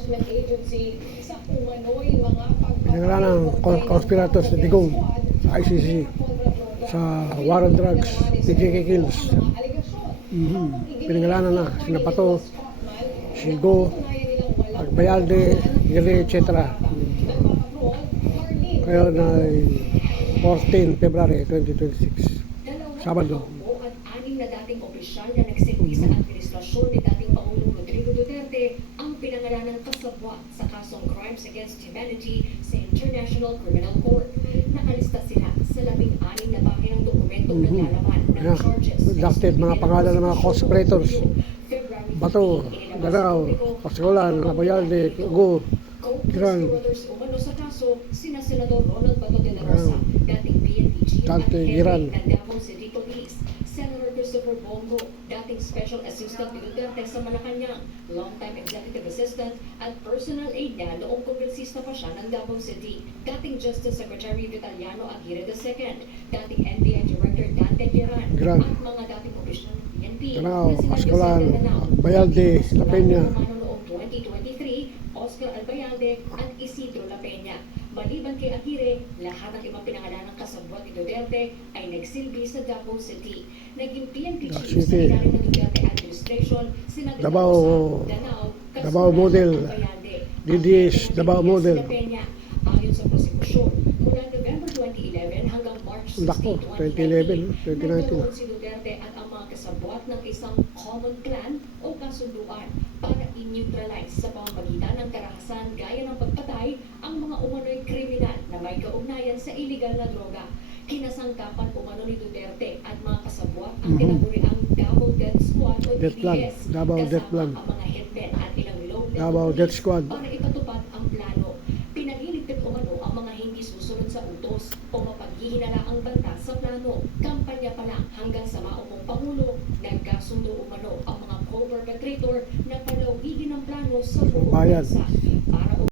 Enforcement Agency sa umano'y mga Pinangalan ng conspirators na Digong sa ICC sa War on Drugs, PKK Kills. Pinangalanan na si Napato, si Go, Agbayalde, Gire, etc. Ngayon ay 14 February 2026, Sabado. At anim na dating opisyal na nagsilbi sa administrasyon ni dating Pangulong Rodrigo Duterte ang pinangalanan kasabwat sa kasong Crimes Against Humanity sa International Criminal Court. Nakalista sila sa 16 na bahid ng dokumentong naglalaman ng charges. Drafted mga pangalan ng mga conspirators. Bato, Garaw, Pascolan, Agbayalde, Go, Giran, Umano sa kaso, sina Senador Ronald Bato de la Rosa, dating PNP at Giran, ng Davao City Police, Senator Christopher Bongo, dating Special Assistant ni Duterte sa Malacanang, longtime Executive Assistant at personal aide niya noong kongresista pa siya ng Davao City, dating Justice Secretary Vitaliano Aguirre II, dating NBI Director Dante Giran, at mga dating opisyal ng PNP Garaw, Pascolan, Agbayalde, La Peña, noong 2023, Oscar Albayalde at Isidro La Peña. Maliban kay Aguirre, lahat ng ibang pinangalanang kasabwat ni Duterte ay nagsilbi sa Davao City. Naging PNP chief sa ilalim ng Duterte administration, sina Davao Model, DDS, Davao Model. Ayon sa prosekusyon, mula November 2011 hanggang March 16, 2011, 2019. nagkaroon si Duterte at ang mga kasabwat ng isang common plan o kasunduan para i-neutralize sa pamamagitan ng karahasan gaya ng pagpatay ang mga umano'y kriminal na may kaugnayan sa iligal na droga. Kinasangkapan umano ni Duterte at mga kasabwat ang tinaguriang Davao Death Squad o Death Plan, DDS Davao Death Plan, kasama ang mga hitmen at ilang low-level Davao Death Squad. para ipatupad ang plano. Pinaliligpit umano ang mga hindi susunod sa utos o mapaghihinala ang banta sa plano. Kampanya pa lang hanggang sa maumong Pangulo, nagkasundo umano ang mga co-perpetrator na palawigin ang plano sa buong Bayan. bansa para